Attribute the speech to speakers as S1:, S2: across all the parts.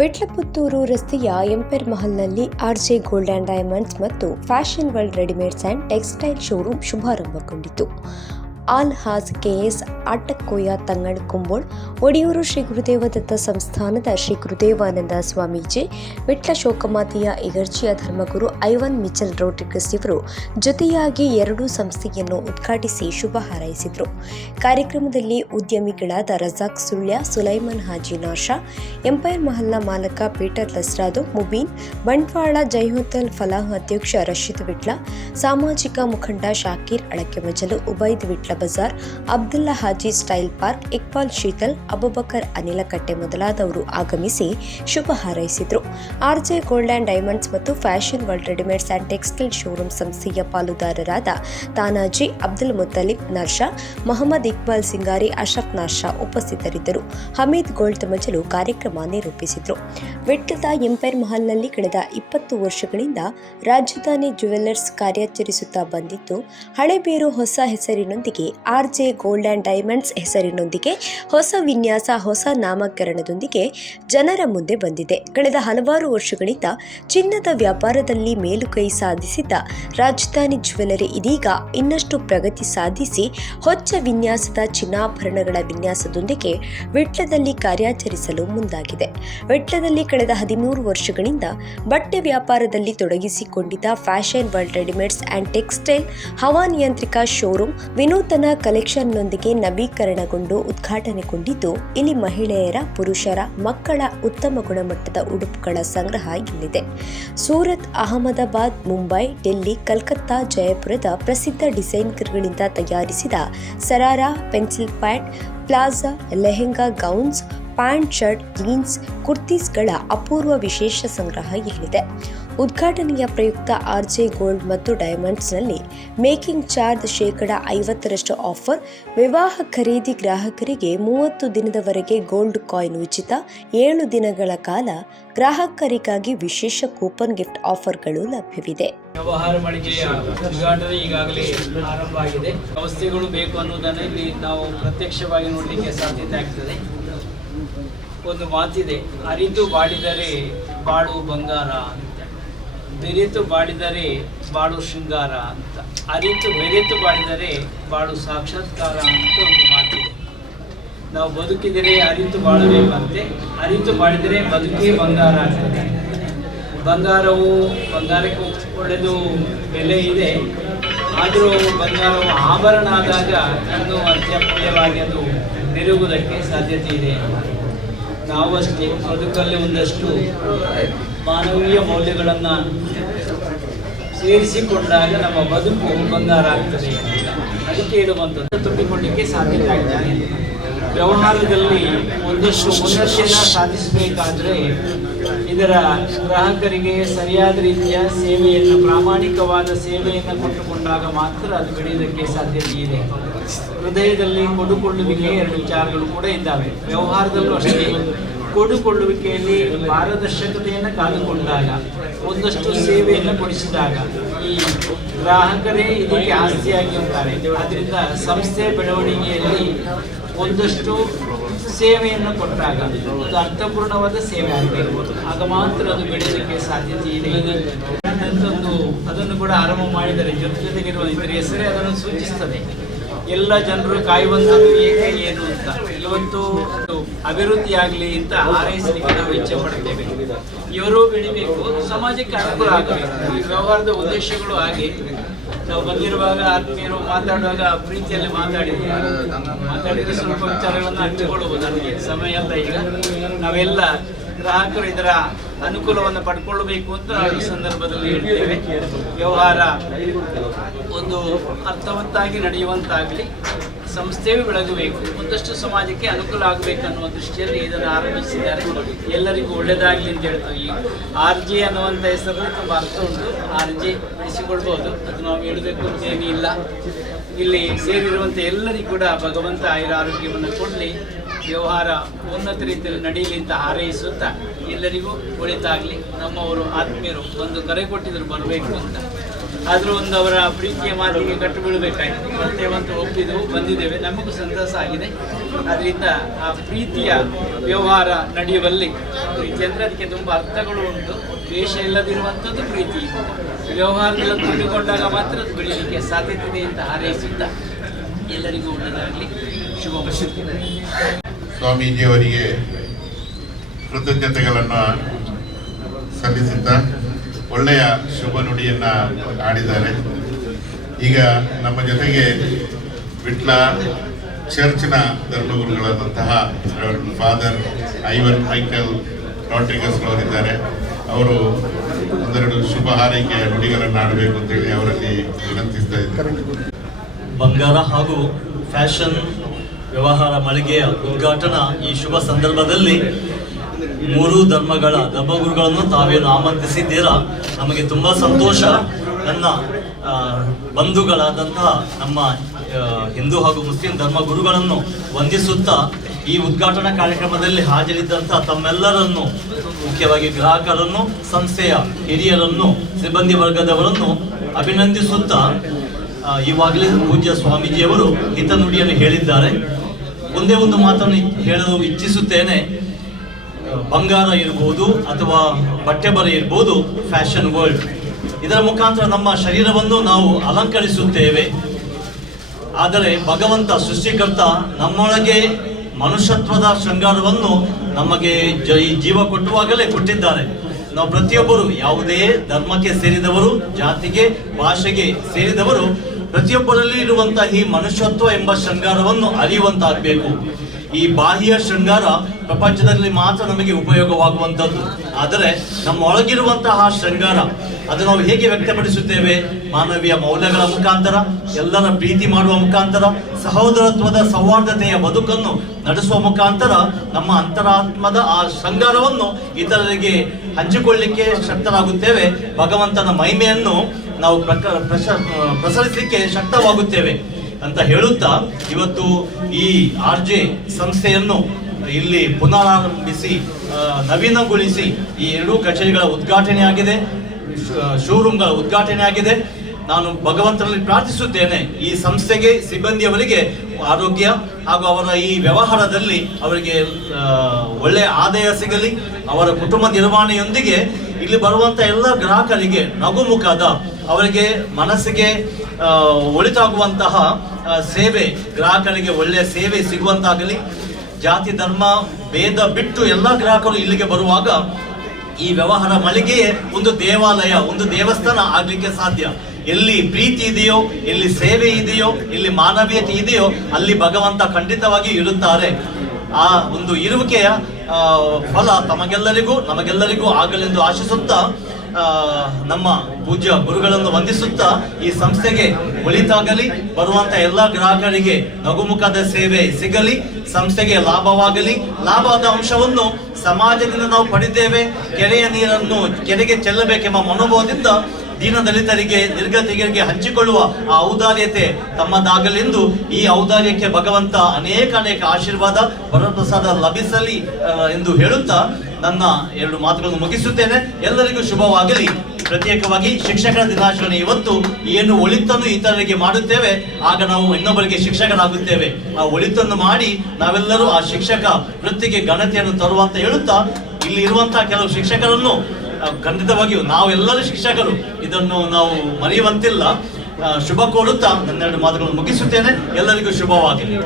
S1: ವಿಟ್ಲಪುತ್ತೂರು ರಸ್ತೆಯ empire ಮಹಲ್ನಲ್ಲಿ R J gold and diamonds ಮತ್ತು fashion world readymades and textile showroom ಶುಭಾರಂಭಗೊಂಡಿತು. ಹಾಸ್ K S ಆಟಕ್ಕೋಯ Thangal Kumbol Odiyur Shri Gurudevadatta ಸಂಸ್ಥಾನದ ಶ್ರೀ ಗುರುದೇವಾನಂದ ಸ್ವಾಮೀಜಿ, ವಿಟ್ಲ ಶೋಕಮಾತೆಯ ಇಗರ್ಜಿಯ ಧರ್ಮಗುರು ಐವನ್ ಮಿಚಲ್ ರೋಡ್ರಿಗಸ್ ಇವರು ಜೊತೆಯಾಗಿ ಎರಡೂ ಸಂಸ್ಥೆಯನ್ನು ಉದ್ಘಾಟಿಸಿ ಶುಭ ಹಾರೈಸಿದರು. ಕಾರ್ಯಕ್ರಮದಲ್ಲಿ ಉದ್ಯಮಿಗಳಾದ ರಜಾಕ್ ಸುಳ್ಯ, ಸುಲೈಮನ್ ಹಾಜಿ ನಾಶಾ ಎಂಪೈರ್ ಮಹಲ್ನ ಮಾಲಕ ಪೀಟರ್ ಲಸ್ರಾದು, ಮುಬೀನ್, ಬಂಟ್ವಾಳ ಜೈಹುತಲ್ ಫಲಾಹ್ ಅಧ್ಯಕ್ಷ ರಶೀದ್ ವಿಟ್ಲ, ಸಾಮಾಜಿಕ ಮುಖಂಡ ಶಾಕೀರ್ ಅಳಕೆ ಮಜಲು, ಉಬೈದ್ ವಿಟ್ಲ ಬಜಾರ್ ಅಬ್ದುಲ್ಲಾ ಹಾಜಿ ಸ್ಟೈಲ್ ಪಾರ್ಕ್, ಇಕ್ಬಾಲ್ ಶೀತಲ್, ಅಬುಬಕರ್ ಅನಿಲಕಟ್ಟೆ ಮೊದಲಾದವರು ಆಗಮಿಸಿ ಶುಭ ಹಾರೈಸಿದರು. R J gold and diamonds ಮತ್ತು fashion world readymades and textile showroom ಸಂಸ್ಥೆಯ ಪಾಲುದಾರರಾದ ತಾನಾಜಿ, ಅಬ್ದುಲ್ ಮುತ್ತಲಿಬ್, ನರ್ಷಾ, ಮೊಹಮ್ಮದ್ ಇಕ್ಬಾಲ್ ಸಿಂಗಾರಿ ಅಶಫ್ ನರ್ಷಾ ಉಪಸ್ಥಿತರಿದ್ದರು. ಹಮೀದ್ ಗೋಲ್ಡ್ ತಮಜಲು ಕಾರ್ಯಕ್ರಮ ನಿರೂಪಿಸಿದರು. ವಿಟ್ಲದ ಎಂಪೈರ್ ಮಹಲ್ನಲ್ಲಿ ಕಳೆದ ಇಪ್ಪತ್ತು ವರ್ಷಗಳಿಂದ ರಾಜಧಾನಿ ಜುವೆಲ್ಲರ್ಸ್ ಕಾರ್ಯಾಚರಿಸುತ್ತಾ ಬಂದಿದ್ದು, ಹಳೆಬೇರು ಹೊಸ ಹೆಸರಿನೊಂದಿಗೆ R J gold and diamonds ಹೆಸರಿನೊಂದಿಗೆ ಹೊಸ ವಿನ್ಯಾಸ, ಹೊಸ ನಾಮಕರಣದೊಂದಿಗೆ ಜನರ ಮುಂದೆ ಬಂದಿದೆ. ಕಳೆದ ಹಲವಾರು ವರ್ಷಗಳಿಂದ ಚಿನ್ನದ ವ್ಯಾಪಾರದಲ್ಲಿ ಮೇಲುಕೈ ಸಾಧಿಸಿದ್ದ ರಾಜಧಾನಿ ಜ್ಯುವೆಲರಿ ಇದೀಗ ಇನ್ನಷ್ಟು ಪ್ರಗತಿ ಸಾಧಿಸಿ, ಹೊಚ್ಚ ವಿನ್ಯಾಸದ ಚಿನ್ನಾಭರಣಗಳ ವಿನ್ಯಾಸದೊಂದಿಗೆ ವಿಟ್ಲದಲ್ಲಿ ಕಾರ್ಯಾಚರಿಸಲು ಮುಂದಾಗಿದೆ. ವಿಟ್ಲದಲ್ಲಿ ಕಳೆದ ಹದಿಮೂರು ವರ್ಷಗಳಿಂದ ಬಟ್ಟೆ ವ್ಯಾಪಾರದಲ್ಲಿ ತೊಡಗಿಸಿಕೊಂಡಿದ್ದ fashion world readymades and textile ಹವಾನಿಯಂತ್ರಿಕ showroom ವಿನೂತನ ಕಲೆಕ್ಷನ್ನೊಂದಿಗೆ ನವೀಕರಣಗೊಂಡು ಉದ್ಘಾಟನೆಗೊಂಡಿದ್ದು, ಇಲ್ಲಿ ಮಹಿಳೆಯರ, ಪುರುಷರ, ಮಕ್ಕಳ ಉತ್ತಮ ಗುಣಮಟ್ಟದ ಉಡುಪುಗಳ ಸಂಗ್ರಹ ಇಲ್ಲಿದೆ. ಸೂರತ್, ಅಹಮದಾಬಾದ್, ಮುಂಬೈ, ಡೆಲ್ಲಿ, ಕಲ್ಕತ್ತಾ, ಜಯಪುರದ ಪ್ರಸಿದ್ಧ ಡಿಸೈನರ್ಗಳಿಂದ ತಯಾರಿಸಿದ sharara, pencil pant palazzo, lehenga gowns, pant, shirt, jeans, ಕುರ್ತೀಸ್ಗಳ ಅಪೂರ್ವ ವಿಶೇಷ ಸಂಗ್ರಹ ಇಲ್ಲಿದೆ. ಉದ್ಘಾಟನೆಯ ಪ್ರಯುಕ್ತ ಆರ್ಜೆ ಗೋಲ್ಡ್ ಮತ್ತು ಡೈಮಂಡ್ಸ್ನಲ್ಲಿ ಮೇಕಿಂಗ್ ಚಾರ್ಜ್ ಶೇಕಡ ಐವತ್ತರಷ್ಟು ಆಫರ್. ವಿವಾಹ ಖರೀದಿ ಗ್ರಾಹಕರಿಗೆ ಮೂವತ್ತು ದಿನದವರೆಗೆ ಗೋಲ್ಡ್ ಕಾಯಿನ್ ಉಚಿತ ಏಳು ದಿನಗಳ ಕಾಲ ಗ್ರಾಹಕರಿಗಾಗಿ ವಿಶೇಷ ಕೂಪನ್ ಗಿಫ್ಟ್ ಆಫರ್ಗಳು ಲಭ್ಯವಿದೆ.
S2: ವ್ಯವಹಾರ ಮಳಿಗೆಯ ಉದ್ಘಾಟನೆ ಈಗಾಗಲೇ ಆರಂಭ ಆಗಿದೆ. ವ್ಯವಸ್ಥೆಗಳು ಬೇಕು ಅನ್ನೋದನ್ನು ಇಲ್ಲಿ ನಾವು ಪ್ರತ್ಯಕ್ಷವಾಗಿ ನೋಡಲಿಕ್ಕೆ ಸಾಧ್ಯತೆ ಆಗ್ತದೆ. ಒಂದು ಮಾತಿದೆ ಅರಿತು ಬಾಡಿದರೆ ಬಾಡು ಬಂಗಾರ. ಬೆರೆತು ಬಾಡಿದರೆ ಬಾಳು ಶೃಂಗಾರ ಅಂತ. ಅರಿತು ಬೆರೆತು ಬಾಡಿದರೆ ಬಾಳು ಸಾಕ್ಷಾತ್ಕಾರ ಅಂತ ಒಂದು ಮಾತಿದೆ. ನಾವು ಬದುಕಿದರೆ ಅರಿತು ಬಾಳಬೇಕಂತೆ. ಅರಿತು ಬಾಡಿದರೆ ಬದುಕೇ ಬಂಗಾರ ಆಗ್ತದೆ. ಬಂಗಾರವು ಬಂಗಾರಕ್ಕೆ ಒಳ್ಳೆಯದು ಬೆಲೆ ಇದೆ. ಆದರೂ ಬಂಗಾರವು ಆಭರಣ ಆದಾಗ ಇನ್ನೂ ಅತ್ಯಮೂಲ್ಯವಾಗಿ ಅದು ಬೆರುಗುವುದಕ್ಕೆ ಸಾಧ್ಯತೆ ಇದೆ. ನಾವು ಅಷ್ಟೇ ಬದುಕಲ್ಲಿ ಒಂದಷ್ಟು ಮಾನವೀಯ ಮೌಲ್ಯಗಳನ್ನು ಸೇರಿಸಿಕೊಂಡಾಗ ನಮ್ಮ ಬದುಕು ಬಂಗಾರ ಆಗ್ತದೆ ಅದಕ್ಕೆ ಇಡುವಂಥದ್ದು ತುಂಬಿಕೊಳ್ಳಿಕ್ಕೆ ಸಾಧ್ಯತೆ ಆಗ್ತದೆ ವ್ಯವಹಾರದಲ್ಲಿ ಒಂದಷ್ಟು ಉನ್ನತಿಯನ್ನು ಸಾಧಿಸಬೇಕಾದ್ರೆ ಇದರ ಗ್ರಾಹಕರಿಗೆ ಸರಿಯಾದ ರೀತಿಯ ಸೇವೆಯನ್ನು, ಪ್ರಾಮಾಣಿಕವಾದ ಸೇವೆಯನ್ನು ಕೊಟ್ಟುಕೊಂಡಾಗ ಮಾತ್ರ ಅದು ಬೆಳೆಯುವುದಕ್ಕೆ ಸಾಧ್ಯತೆ ಇದೆ. ಹೃದಯದಲ್ಲಿ ಕೊಡುಕೊಳ್ಳುವಿಕೆ ಎರಡು ವಿಚಾರಗಳು ಕೂಡ ಇದ್ದಾವೆ. ವ್ಯವಹಾರದಲ್ಲೂ ಅಷ್ಟೇ. ಕೊಡುಕೊಳ್ಳುವಿಕೆಯಲ್ಲಿ ಪಾರದರ್ಶಕತೆಯನ್ನು ಕಾದುಕೊಂಡಾಗ ಒಂದಷ್ಟು ಸೇವೆಯನ್ನು ಕೊಡಿಸಿದಾಗ ಈ ಗ್ರಾಹಕರೇ ಇದಕ್ಕೆ ಆಸ್ತಿಯಾಗಿರ್ತಾರೆ ಆದ್ದರಿಂದ ಸಂಸ್ಥೆ ಬೆಳವಣಿಗೆಯಲ್ಲಿ ಒಂದಷ್ಟು ಸೇವೆಯನ್ನು ಕೊಟ್ಟಾಗ ಒಂದು ಅರ್ಥಪೂರ್ಣವಾದ ಸೇವೆ ಆಗಬೇಕು ಆಗ ಮಾತ್ರ ಅದು ಬೆಳೆಯಲಿಕ್ಕೆ ಸಾಧ್ಯತೆ ಇದೆ. ಅದನ್ನು ಕೂಡ ಆರಂಭ ಮಾಡಿದರೆ ಜೊತೆ ಜೊತೆಗಿರುವ ಇದರ ಹೆಸರೇ ಅದನ್ನು ಸೂಚಿಸ್ತದೆ ಎಲ್ಲ ಜನರು ಕಾಯುವಂಥದ್ದು ಏಕೆ ಏನು ಅಂತ. ಇವತ್ತು ಅಭಿವೃದ್ಧಿ ಆಗಲಿ ಅಂತ ಹಾರೈಸಲಿಕ್ಕೆ ನಾವು ಇಚ್ಛೆ ಪಡ್ತೇವೆ. ಇವರು ಬೆಳಿಬೇಕು ಸಮಾಜಕ್ಕೆ ಅನುಕೂಲ ಆಗಬೇಕು. ಈ ವ್ಯವಹಾರದ ಉದ್ದೇಶಗಳು ಹಾಗೆ ನಾವು ಬಂದಿರುವಾಗ ಆತ್ಮೀಯರು ಮಾತಾಡುವಾಗ ಪ್ರೀತಿಯಲ್ಲಿ ಮಾತಾಡಿದ್ವಿ ಮಾತಾಡಿದ್ರೆ ಸ್ವಲ್ಪ ವಿಚಾರಗಳನ್ನು ಹಂಚಿಕೊಳ್ಳಬಹುದು ನನಗೆ ಸಮಯ ಅಲ್ಲ ಈಗ. ನಾವೆಲ್ಲ ಗ್ರಾಹಕರು ಇದರ ಅನುಕೂಲವನ್ನು ಪಡ್ಕೊಳ್ಬೇಕು ಅಂತ ಈ ಸಂದರ್ಭದಲ್ಲಿ ಹೇಳ್ತೇವೆ. ವ್ಯವಹಾರ ಒಂದು ಅರ್ಥವಂತಾಗಿ ನಡೆಯುವಂತಾಗಲಿ, ಸಂಸ್ಥೆಯೂ ಬೆಳಗಬೇಕು, ಒಂದಷ್ಟು ಸಮಾಜಕ್ಕೆ ಅನುಕೂಲ ಆಗಬೇಕನ್ನುವ ದೃಷ್ಟಿಯಲ್ಲಿ ಇದನ್ನು ಆರಂಭಿಸಿದ್ದಾರೆ. ಎಲ್ಲರಿಗೂ ಒಳ್ಳೆಯದಾಗಲಿ ಅಂತ ಹೇಳ್ತೇವೆ ಈ ಆರ್ ಜೆ ಅನ್ನುವಂಥ ಹೆಸರು ತುಂಬ ಅರ್ಥ ಉಂಟು. ಆರ್ ಜೆ ಬೆಳೆಸಿಕೊಳ್ಬೋದು ಅದು ನಾವು ಹೇಳಬೇಕು ಅಂತ ಇಲ್ಲ ಇಲ್ಲಿ ಸೇರಿರುವಂಥ ಎಲ್ಲರಿಗೂ ಕೂಡ ಭಗವಂತ ಆಯುರ ಆರೋಗ್ಯವನ್ನು ಕೊಡಲಿ. ವ್ಯವಹಾರ ಉನ್ನತ ರೀತಿಯಲ್ಲಿ ನಡೆಯಲಿ ಅಂತ ಹಾರೈಸುತ್ತಾ ಎಲ್ಲರಿಗೂ ಒಳಿತಾಗಲಿ. ನಮ್ಮವರು ಆತ್ಮೀಯರು ಒಂದು ಕರೆ ಕೊಟ್ಟಿದ್ರು ಬರಬೇಕು ಅಂತ. ಆದರೂ ಒಂದು ಅವರ ಪ್ರೀತಿಯ ಮಾತಿಗೆ ಕಟ್ಟು ಮತ್ತೆ ಬರ್ತೇವೆ ಅಂತ ಒಪ್ಪಿದೆವು, ಬಂದಿದ್ದೇವೆ. ನಮಗೂ ಸಂತಸ ಆಗಿದೆ. ಅದರಿಂದ ಆ ಪ್ರೀತಿಯ ವ್ಯವಹಾರ ನಡೆಯುವಲ್ಲಿ ಪ್ರೀತಿ ಅದಕ್ಕೆ ತುಂಬ ಅರ್ಥಗಳು ಉಂಟು. ದ್ವೇಷ ಇಲ್ಲದಿರುವಂಥದ್ದು ಪ್ರೀತಿ ವ್ಯವಹಾರದಲ್ಲಿ ತಿಳಿದುಕೊಂಡಾಗ ಮಾತ್ರ ಅದು ಬೆಳೀಲಿಕ್ಕೆ ಸಾಧ್ಯತೆ ಇದೆ ಅಂತ ಹಾರೈಸುತ್ತಾ ಎಲ್ಲರಿಗೂ ಒಳ್ಳೆಯದಾಗಲಿ. ಶುಭ
S3: ಸ್ವಾಮೀಜಿಯವರಿಗೆ ಕೃತಜ್ಞತೆಗಳನ್ನು ಸಲ್ಲಿಸುತ್ತಾ ಒಳ್ಳೆಯ ಶುಭ ನುಡಿಯನ್ನು ಆಡಿದ್ದಾರೆ ಈಗ ನಮ್ಮ ಜೊತೆಗೆ ವಿಟ್ಲ ಚರ್ಚ್ನ ಧರ್ಮಗುರುಗಳಾದಂತಹ ಫಾದರ್ ಐವನ್ ಮೈಕಲ್ ರಾಡ್ರಿಗಸ್ ಅವರಿದ್ದಾರೆ ಅವರು ಒಂದೆರಡು ಶುಭ ಹಾರೈಕೆಯ ನುಡಿಗಳನ್ನು ಆಡಬೇಕು ಅಂತೇಳಿ ಅವರಲ್ಲಿ ವಿನಂತಿಸ್ತಾ ಇದ್ದಾರೆ
S4: ಬಂಗಾರ ಹಾಗೂ ಫ್ಯಾಷನ್ ವ್ಯವಹಾರ ಮಳಿಗೆಯ ಉದ್ಘಾಟನಾ ಈ ಶುಭ ಸಂದರ್ಭದಲ್ಲಿ ಮೂರು ಧರ್ಮಗಳ ಧರ್ಮಗುರುಗಳನ್ನು ತಾವೇನು ಆಮಂತ್ರಿಸಿದ್ದೀರಾ? ನಮಗೆ ತುಂಬ ಸಂತೋಷ. ನನ್ನ ಬಂಧುಗಳಾದಂತಹ ನಮ್ಮ ಹಿಂದೂ ಹಾಗೂ ಮುಸ್ಲಿಂ ಧರ್ಮಗುರುಗಳನ್ನು ವಂದಿಸುತ್ತಾ ಈ ಉದ್ಘಾಟನಾ ಕಾರ್ಯಕ್ರಮದಲ್ಲಿ ಹಾಜರಿದ್ದಂತಹ ತಮ್ಮೆಲ್ಲರನ್ನು, ಮುಖ್ಯವಾಗಿ ಗ್ರಾಹಕರನ್ನು, ಸಂಸ್ಥೆಯ ಹಿರಿಯರನ್ನು, ಸಿಬ್ಬಂದಿ ವರ್ಗದವರನ್ನು ಅಭಿನಂದಿಸುತ್ತಾ ಇವಾಗಲೇ ಪೂಜ್ಯ ಸ್ವಾಮೀಜಿಯವರು ಹಿತನುಡಿಯನ್ನು ಹೇಳಿದ್ದಾರೆ. ಒಂದೇ ಒಂದು ಮಾತನ್ನು ಹೇಳಲು ಇಚ್ಛಿಸುತ್ತೇನೆ. ಬಂಗಾರ ಇರ್ಬೋದು ಅಥವಾ ಬಟ್ಟೆ ಬರೆ ಇರ್ಬೋದು, ಫ್ಯಾಷನ್ ವರ್ಲ್ಡ್. ಇದರ ಮುಖಾಂತರ ನಮ್ಮ ಶರೀರವನ್ನು ನಾವು ಅಲಂಕರಿಸುತ್ತೇವೆ. ಆದರೆ ಭಗವಂತ ಸೃಷ್ಟಿಕರ್ತ ನಮ್ಮೊಳಗೆ ಮನುಷ್ಯತ್ವದ ಶೃಂಗಾರವನ್ನು ನಮಗೆ ಜೀವ ಕೊಟ್ಟುವಾಗಲೇ ಕೊಟ್ಟಿದ್ದಾರೆ. ನಾವು ಪ್ರತಿಯೊಬ್ಬರು ಯಾವುದೇ ಧರ್ಮಕ್ಕೆ ಸೇರಿದವರು, ಜಾತಿಗೆ, ಭಾಷೆಗೆ ಸೇರಿದವರು ಪ್ರತಿಯೊಬ್ಬರಲ್ಲಿ ಇರುವಂತಹ ಈ ಮನುಷ್ಯತ್ವ ಎಂಬ ಶೃಂಗಾರವನ್ನು ಅರಿಯುವಂತಾಗಬೇಕು. ಈ ಬಾಹ್ಯ ಶೃಂಗಾರ ಪ್ರಪಂಚದಲ್ಲಿ ಮಾತ್ರ ನಮಗೆ ಉಪಯೋಗವಾಗುವಂಥದ್ದು. ಆದರೆ ನಮ್ಮ ಒಳಗಿರುವಂತಹ ಶೃಂಗಾರ, ಅದು ನಾವು ಹೇಗೆ ವ್ಯಕ್ತಪಡಿಸುತ್ತೇವೆ? ಮಾನವೀಯ ಮೌಲ್ಯಗಳ ಮುಖಾಂತರ, ಎಲ್ಲರ ಪ್ರೀತಿ ಮಾಡುವ ಮುಖಾಂತರ, ಸಹೋದರತ್ವದ ಸೌಹಾರ್ದತೆಯ ಬದುಕನ್ನು ನಡೆಸುವ ಮುಖಾಂತರ ನಮ್ಮ ಅಂತರಾತ್ಮದ ಆ ಶೃಂಗಾರವನ್ನು ಇತರರಿಗೆ ಹಂಚಿಕೊಳ್ಳಿಕ್ಕೆ ಶಕ್ತರಾಗುತ್ತೇವೆ. ಭಗವಂತನ ಮಹಿಮೆಯನ್ನು ನಾವು ಪ್ರಕ ಪ್ರಸರಿಸಲಿಕ್ಕೆ ಶಕ್ತವಾಗುತ್ತೇವೆ ಅಂತ ಹೇಳುತ್ತಾ ಇವತ್ತು ಈ ಆರ್ ಜೆ ಸಂಸ್ಥೆಯನ್ನು ಇಲ್ಲಿ ಪುನರಾರಂಭಿಸಿ ನವೀನಗೊಳಿಸಿ ಈ ಎರಡೂ ಕಚೇರಿಗಳ ಉದ್ಘಾಟನೆ ಆಗಿದೆ ಶೋರೂಮ್ಗಳ ಉದ್ಘಾಟನೆ ಆಗಿದೆ ನಾನು ಭಗವಂತರಲ್ಲಿ ಪ್ರಾರ್ಥಿಸುತ್ತೇನೆ ಈ ಸಂಸ್ಥೆಗೆ, ಸಿಬ್ಬಂದಿಯವರಿಗೆ ಆರೋಗ್ಯ ಹಾಗೂ ಅವರ ಈ ವ್ಯವಹಾರದಲ್ಲಿ ಅವರಿಗೆ ಒಳ್ಳೆಯ ಆದಾಯ ಸಿಗಲಿ, ಅವರ ಕುಟುಂಬ ನಿರ್ವಹಣೆಯೊಂದಿಗೆ ಇಲ್ಲಿ ಬರುವಂತ ಎಲ್ಲ ಗ್ರಾಹಕರಿಗೆ ನಗುಮುಖದ ಅವರಿಗೆ ಮನಸ್ಸಿಗೆ ಒಳಿತಾಗುವಂತಹ ಸೇವೆ ಗ್ರಾಹಕರಿಗೆ ಒಳ್ಳೆಯ ಸೇವೆ ಸಿಗುವಂತಾಗಲಿ. ಜಾತಿ, ಧರ್ಮ, ಭೇದ ಬಿಟ್ಟು ಎಲ್ಲ ಗ್ರಾಹಕರು ಇಲ್ಲಿಗೆ ಬರುವಾಗ ಈ ವ್ಯವಹಾರ ಮಳಿಗೆಯೇ ಒಂದು ದೇವಾಲಯ, ಒಂದು ದೇವಸ್ಥಾನ ಆಗಲಿಕ್ಕೆ ಸಾಧ್ಯ. ಎಲ್ಲಿ ಪ್ರೀತಿ ಇದೆಯೋ, ಎಲ್ಲಿ ಸೇವೆ ಇದೆಯೋ, ಎಲ್ಲಿ ಮಾನವೀಯತೆ ಇದೆಯೋ, ಅಲ್ಲಿ ಭಗವಂತ ಖಂಡಿತವಾಗಿ ಇರುತ್ತಾರೆ. ಆ ಒಂದು ಇರುವಿಕೆಯ ಫಲ ತಮಗೆಲ್ಲರಿಗೂ, ನಮಗೆಲ್ಲರಿಗೂ ಆಗಲೆಂದು ಆಶಿಸುತ್ತಾ ನಮ್ಮ ಪೂಜ್ಯ ಗುರುಗಳನ್ನು ವಂದಿಸುತ್ತಾ ಈ ಸಂಸ್ಥೆಗೆ ಒಳಿತಾಗಲಿ, ಬರುವಂತ ಎಲ್ಲ ಗ್ರಾಹಕರಿಗೆ ನಗುಮುಖದ ಸೇವೆ ಸಿಗಲಿ, ಸಂಸ್ಥೆಗೆ ಲಾಭವಾಗಲಿ. ಲಾಭದ ಅಂಶವನ್ನು ಸಮಾಜದಿಂದ ನಾವು ಪಡೆದೇವೆ. ಕೆರೆಯ ನೀರನ್ನು ಕೆರೆಗೆ ಚೆಲ್ಲಬೇಕೆಂಬ ಮನೋಭಾವದಿಂದ ದೀನದಲಿತರಿಗೆ, ನಿರ್ಗತಿಗರಿಗೆ ಹಂಚಿಕೊಳ್ಳುವ ಆ ಔದಾರ್ಯತೆ ತಮ್ಮದಾಗಲೆಂದು ಈ ಔದಾರ್ಯಕ್ಕೆ ಭಗವಂತ ಅನೇಕ ಅನೇಕ ಆಶೀರ್ವಾದ, ವರಪ್ರಸಾದ ಲಭಿಸಲಿ ಎಂದು ಹೇಳುತ್ತಾ ನನ್ನ ಎರಡು ಮಾತುಗಳನ್ನು ಮುಗಿಸುತ್ತೇನೆ. ಎಲ್ಲರಿಗೂ ಶುಭವಾಗಲಿ. ಪ್ರತ್ಯೇಕವಾಗಿ ಶಿಕ್ಷಕರ ದಿನಾಚರಣೆ ಇವತ್ತು ಏನು ಒಳಿತನ್ನು ಇತರರಿಗೆ ಮಾಡುತ್ತೇವೆ, ಆಗ ನಾವು ಇನ್ನೊಬ್ಬರಿಗೆ ಶಿಕ್ಷಕರಾಗುತ್ತೇವೆ. ಆ ಒಳಿತನ್ನು ಮಾಡಿ ನಾವೆಲ್ಲರೂ ಆ ಶಿಕ್ಷಕ ವೃತ್ತಿಗೆ ಘನತೆಯನ್ನು ತರುವಂತ ಹೇಳುತ್ತಾ, ಇಲ್ಲಿ ಇರುವಂತಹ ಕೆಲವು ಶಿಕ್ಷಕರನ್ನು ಖಂಡಿತವಾಗಿಯೂ ನಾವೆಲ್ಲರೂ ಶಿಕ್ಷಕರು. ಇದನ್ನು ನಾವು ಮರೆಯುವಂತಿಲ್ಲ. ಶುಭ ಕೋರುತ್ತಾ ನನ್ನೆರಡು ಮಾತುಗಳನ್ನು ಮುಗಿಸುತ್ತೇನೆ. ಎಲ್ಲರಿಗೂ ಶುಭವಾಗಲಿ.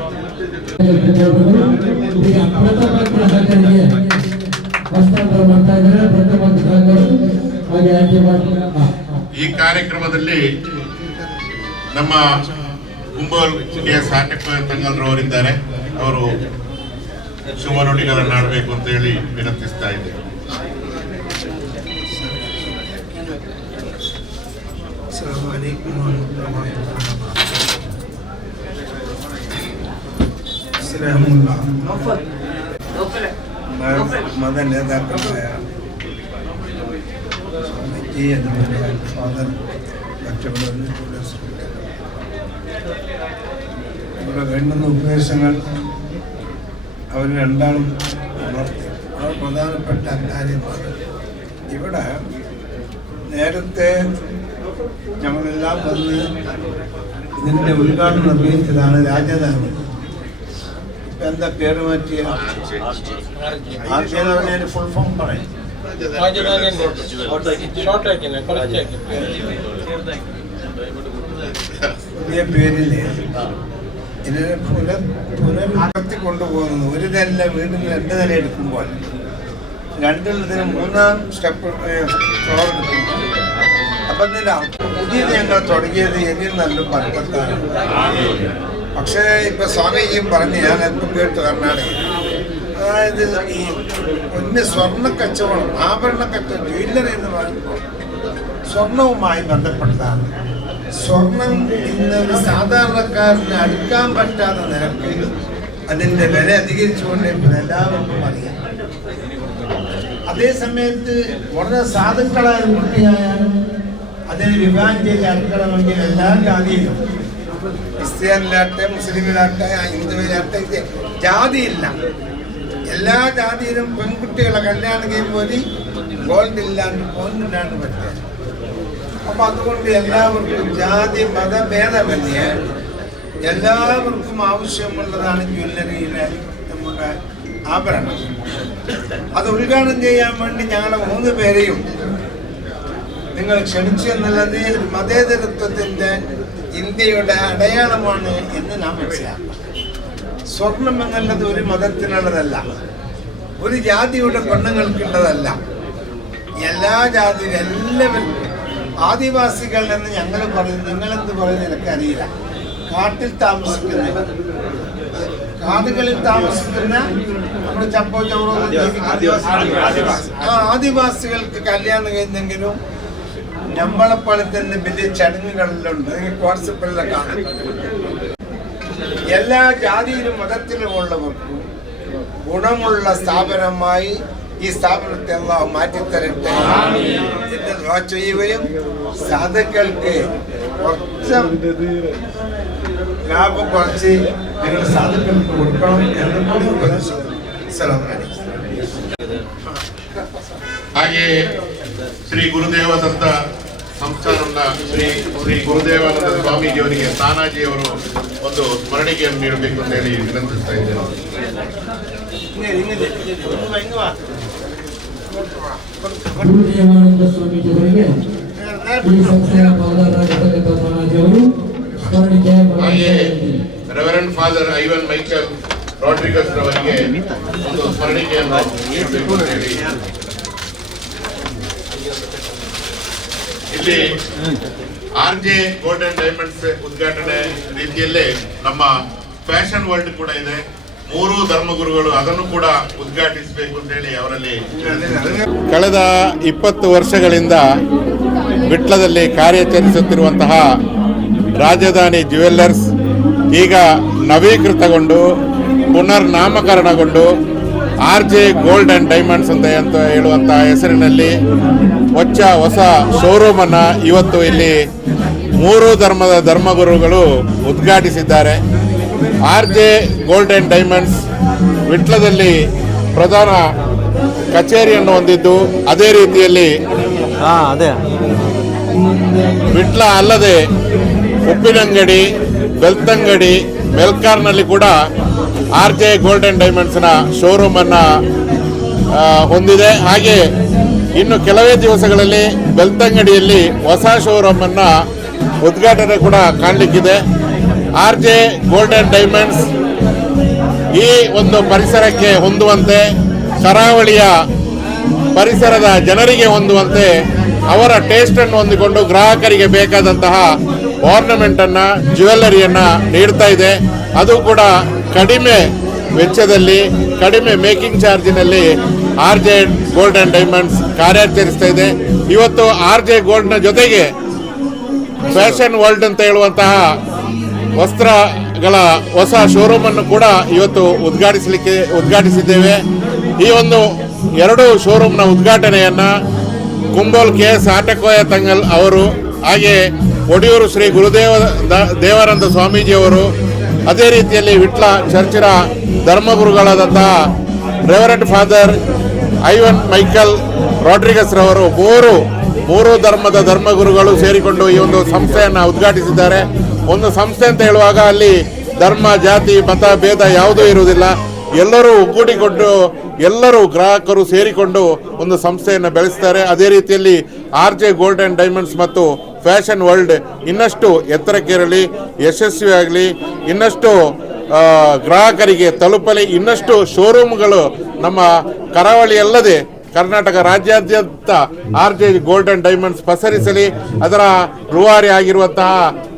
S3: ಈ ಕಾರ್ಯಕ್ರಮದಲ್ಲಿ ನಮ್ಮ ಕುಂಬೋಲ್ ಕೆ ಎಸ್ ಆಟಕ್ಕ ತಂಗಲ್ರವರಿದ್ದಾರೆ. ಅವರು ಶುಭ ನುಡಿಗಳನ್ನು ಅಂತ ಹೇಳಿ ವಿನಂತಿಸ್ತಾ ಇದ್ದೇವೆ
S5: السلام عليكم ورحمة الله وبركاته السلام الله മത നേതാക്കളായ സ്വാമിജി അതുപോലെ ഫാദർ മറ്റുള്ളവരുടെ ഇവിടെ വേണ്ടുന്ന ഉപദേശങ്ങൾ അവർ രണ്ടാളും ഉണർത്തി വളരെ പ്രധാനപ്പെട്ട കാര്യമാണ് ഇവിടെ നേരത്തെ ഞങ്ങളെല്ലാം വന്ന് ഇതിന്റെ ഉദ്ഘാടനം നിർവഹിച്ചതാണ് രാജധാനി. ഇപ്പം എന്താ പേര് മാറ്റിയ പറഞ്ഞതിന് ഫുൾ ഫോം പറയും. പുതിയ പേരിൽ ഇതിനെ പുനർ പുനർത്തി കൊണ്ടുപോകുന്നു. ഒരു നില വീടിന് രണ്ട് നില എടുക്കുമ്പോൾ. രണ്ടെണ്ണത്തിന് മൂന്നാം സ്റ്റെപ്പ് ഫ്ലോർ എടുക്കുന്നു ഇതിന്റെ പുതിയത് ഞങ്ങൾ തുടങ്ങിയത് എങ്കിൽ നല്ല ബർക്കത്താണ് പക്ഷേ ഇപ്പൊ സ്വാമിജിയും പറഞ്ഞു ഞാൻ എപ്പം കേട്ടു കർണാടകയിൽ. അതായത് ഈ ഒന്ന് സ്വർണ കച്ചവടം ആഭരണ കച്ചവടം ജ്വല്ലറി എന്ന് പറയുമ്പോൾ സ്വർണവുമായി ബന്ധപ്പെട്ടതാണ്. സ്വർണം ഇന്ന് ഒരു സാധാരണക്കാരന് അടുക്കാൻ പറ്റാത്ത നിരക്കിൽ അതിന്റെ വില അധികരിച്ചുകൊണ്ട് എല്ലാവർക്കും അറിയാം. അതേ സമയത്ത് വളരെ സാധുക്കളായ കുട്ടിയായാലും അതിന് വിവാഹം ചെയ്ത് അടുക്കണമെങ്കിൽ എല്ലാ ജാതിയിലും. ക്രിസ്ത്യാനിലാട്ടെ മുസ്ലിമിലാട്ടെ ഹിന്ദുവിലാട്ടെ ജാതിയില്ല. എല്ലാ ജാതിയിലും പെൺകുട്ടികളെ കല്യാണം കഴിയുമ്പോൾ ഗോൾഡ് ഇല്ലാണ്ട് പോകുന്നില്ലാണ്ട് പറ്റുക അപ്പൊ അതുകൊണ്ട് എല്ലാവർക്കും ജാതി മതഭേദമന്യേ എല്ലാവർക്കും ആവശ്യമുള്ളതാണ് ജ്വല്ലറിയിലെ നമ്മുടെ ആഭരണം. അത് ഉദ്ഘാടനം ചെയ്യാൻ വേണ്ടി ഞങ്ങളുടെ മൂന്ന് പേരെയും നിങ്ങൾ ക്ഷണിച്ചു എന്നുള്ളത് മതേതരത്വത്തിന്റെ ഇന്ത്യയുടെ അടയാളമാണ് എന്ന് നാം മനസ്സിലാക്കണം സ്വർണം എന്നുള്ളത് ഒരു മതത്തിനുള്ളതല്ല. ഒരു ജാതിയുടെ പെണ്ണുങ്ങൾക്കുള്ളതല്ല. എല്ലാ ജാതി എല്ലാവർക്കും ആദിവാസികൾ എന്ന് ഞങ്ങൾ പറയുന്നു നിങ്ങളെന്ത് പറയുന്നത് എനിക്കറിയില്ല. കാട്ടിൽ താമസിക്കുന്ന കാടുകളിൽ താമസിക്കുന്ന നമ്മുടെ ചപ്പോ ചവറോ ആ ആദിവാസികൾക്ക് കല്യാണം കഴിഞ്ഞെങ്കിലും നമ്മളെ പോലെ തന്നെ വലിയ ചടങ്ങുകളിലുണ്ട് നിങ്ങൾക്ക് വാട്സപ്പിലെല്ലാം കാണാം എല്ലാ ജാതിയിലും മതത്തിലും ഉള്ളവർക്കും ഗുണമുള്ള സ്ഥാപനമായി ഈ സ്ഥാപനത്തെ അള്ളാഹു മാറ്റിത്തരട്ടെ എന്ന് ദുആ ചെയ്യുകയും സാധുക്കൾക്ക് കുറച്ച് ലാഭം കുറച്ച് നിങ്ങൾ സാധുക്കൾക്ക് കൊടുക്കണം എന്ന് കൂടി ഉപദേശിക്കുന്നു അസ്സലാമു അലൈക്കും
S3: ಹಾಗೆ ಶ್ರೀ ಗುರುದೇವ ದತ್ತ ಸಂಸ್ಥಾನದ ಶ್ರೀ ಶ್ರೀ ಗುರುದೇವಾನಂದ ತಾನಾಜಿ ಅವರು ಒಂದು ಸ್ಮರಣಿಕೆಯನ್ನು ನೀಡಬೇಕು ಅಂತ ಹೇಳಿ ವಿನಂತಿಸ್ತಾ ಇದ್ದೇನೆ.
S6: ಗುರುದೇವಾನಂದ ಸ್ವಾಮೀಜಿಯವರಿಗೆ ಈ ಸಂಸ್ಥೆಯ ತಾನಾಜಿಯವರು ಸ್ಮರಣಿಕೆ
S3: ಹಾಗೆಯೇ reverend father Ivan Michael Rodrigues ರವರಿಗೆ ಒಂದು ಸ್ಮರಣಿಕೆಯನ್ನು ನೀಡಬೇಕು ಅಂತ ಹೇಳಿ ಇಲ್ಲಿ ಆರ್ ಜೆ ಗೋಲ್ಡನ್ ಡೈಮಂಡ್ಸ್ ಉದ್ಘಾಟನೆ ರೀತಿಯಲ್ಲಿ ನಮ್ಮ ಫ್ಯಾಷನ್ ವರ್ಲ್ಡ್ ಕೂಡ ಇದೆ. ಮೂರು ಧರ್ಮಗುರುಗಳು ಅದನ್ನು ಕೂಡ ಉದ್ಘಾಟಿಸಬೇಕು ಅಂತ ಹೇಳಿ ಅವರಲ್ಲಿ ಕಳೆದ ಇಪ್ಪತ್ತು ವರ್ಷಗಳಿಂದ ವಿಟ್ಲದಲ್ಲಿ ಕಾರ್ಯಾಚರಿಸುತ್ತಿರುವಂತಹ ರಾಜಧಾನಿ ಜ್ಯುವೆಲ್ಲರ್ಸ್ ಈಗ ನವೀಕೃತಗೊಂಡು ಪುನರ್ ನಾಮಕರಣಗೊಂಡು R J gold and diamonds ಅಂತ ಅಂತ ಹೇಳುವಂತಹ ಹೆಸರಿನಲ್ಲಿ ಹೊಚ್ಚ ಹೊಸ ಶೋರೂಮ್ ಅನ್ನ ಇವತ್ತು ಇಲ್ಲಿ ಮೂರು ಧರ್ಮದ ಧರ್ಮಗುರುಗಳು ಉದ್ಘಾಟಿಸಿದ್ದಾರೆ. R J gold and diamonds ವಿಟ್ಲದಲ್ಲಿ ಪ್ರಧಾನ ಕಚೇರಿಯನ್ನು ಹೊಂದಿದ್ದು ಅದೇ ರೀತಿಯಲ್ಲಿ ವಿಟ್ಲ ಅಲ್ಲದೆ ಉಪ್ಪಿನಂಗಡಿ ಬೆಲ್ತಂಗಡಿ ಮೆಲ್ಕಾರ್ನಲ್ಲಿ ಕೂಡ ಆರ್ ಜೆ ಗೋಲ್ಡನ್ ಡೈಮಂಡ್ಸ್ನ ಶೋರೂಮ್ ಅನ್ನ ಆ, ಹೊಂದಿದೆ. ಹಾಗೆ ಇನ್ನು ಕೆಲವೇ ದಿವಸಗಳಲ್ಲಿ ಬೆಳ್ತಂಗಡಿಯಲ್ಲಿ ಹೊಸ ಶೋರೂಮ್ ಅನ್ನ ಉದ್ಘಾಟನೆ ಕೂಡ ಕಾಣಲಿಕ್ಕಿದೆ. ಆರ್ ಜೆ ಗೋಲ್ಡನ್ ಡೈಮಂಡ್ಸ್ ಈ ಒಂದು ಪರಿಸರಕ್ಕೆ ಹೊಂದುವಂತೆ ಕರಾವಳಿಯ ಪರಿಸರದ ಜನರಿಗೆ ಹೊಂದುವಂತೆ ಅವರ ಟೇಸ್ಟ್ ಅನ್ನು ಹೊಂದಿಕೊಂಡು ಗ್ರಾಹಕರಿಗೆ ಬೇಕಾದಂತಹ ಆರ್ನಮೆಂಟ್ ಅನ್ನ ಜ್ಯುವೆಲ್ಲರಿಯನ್ನ ನೀಡ್ತಾ ಇದೆ. ಅದು ಕೂಡ ಕಡಿಮೆ ವೆಚ್ಚದಲ್ಲಿ, ಕಡಿಮೆ making ಚಾರ್ಜಿನಲ್ಲಿ R J gold and diamonds ಕಾರ್ಯಾಚರಿಸ್ತಾ ಇದೆ. ಇವತ್ತು ಆರ್ ಜೆ ಗೋಲ್ಡ್ನ ಜೊತೆಗೆ ಫ್ಯಾಷನ್ ವರ್ಲ್ಡ್ ಅಂತ ಹೇಳುವಂತಹ ವಸ್ತ್ರಗಳ ಹೊಸ ಶೋರೂಮ್ ಅನ್ನು ಕೂಡ ಇವತ್ತು ಉದ್ಘಾಟಿಸಲಿಕ್ಕೆ, ಉದ್ಘಾಟಿಸಿದ್ದೇವೆ. ಈ ಒಂದು ಎರಡು ಶೋರೂಮ್ನ ಉದ್ಘಾಟನೆಯನ್ನು ಕುಂಬೋಲ್ ಕೆ ಎಸ್ ಆಟಕೋಯ ತಂಗಲ್ ಅವರು, ಹಾಗೆ ಒಡಿಯೂರು ಶ್ರೀ ಗುರುದೇವ ದೇವಾನಂದ ಸ್ವಾಮೀಜಿಯವರು ಅದೇ ರೀತಿಯಲ್ಲಿ ವಿಟ್ಲ ಚರ್ಚಿನ ಧರ್ಮಗುರುಗಳಾದಂತಹ reverend father Ivan Michael Rodrigues ರವರು, ಮೂರು ಮೂರು ಧರ್ಮದ ಧರ್ಮಗುರುಗಳು ಸೇರಿಕೊಂಡು ಈ ಒಂದು ಸಂಸ್ಥೆಯನ್ನು ಉದ್ಘಾಟಿಸಿದ್ದಾರೆ. ಒಂದು ಸಂಸ್ಥೆ ಅಂತ ಹೇಳುವಾಗ ಅಲ್ಲಿ ಧರ್ಮ, ಜಾತಿ, ಮತ, ಭೇದ ಯಾವುದೂ ಇರುವುದಿಲ್ಲ. ಎಲ್ಲರೂ ಒಗ್ಗೂಡಿಕೊಂಡು ಎಲ್ಲರೂ ಗ್ರಾಹಕರು ಸೇರಿಕೊಂಡು ಒಂದು ಸಂಸ್ಥೆಯನ್ನು ಬೆಳೆಸ್ತಾರೆ. ಅದೇ ರೀತಿಯಲ್ಲಿ R J gold and diamonds ಮತ್ತು ಫ್ಯಾಷನ್ ವರ್ಲ್ಡ್ ಇನ್ನಷ್ಟು ಎತ್ತರಕ್ಕೇರಲಿ ಯಶಸ್ವಿಯಾಗಲಿ ಇನ್ನಷ್ಟು ಗ್ರಾಹಕರಿಗೆ ತಲುಪಲಿ, ಇನ್ನಷ್ಟು ಶೋರೂಮ್ಗಳು ನಮ್ಮ ಕರಾವಳಿ ಅಲ್ಲದೆ ಕರ್ನಾಟಕ ರಾಜ್ಯಾದ್ಯಂತ ಆರ್ ಜೆ ಗೋಲ್ಡನ್ ಡೈಮಂಡ್ಸ್ ಪಸರಿಸಲಿ. ಅದರ ರೂವಾರಿ ಆಗಿರುವಂತಹ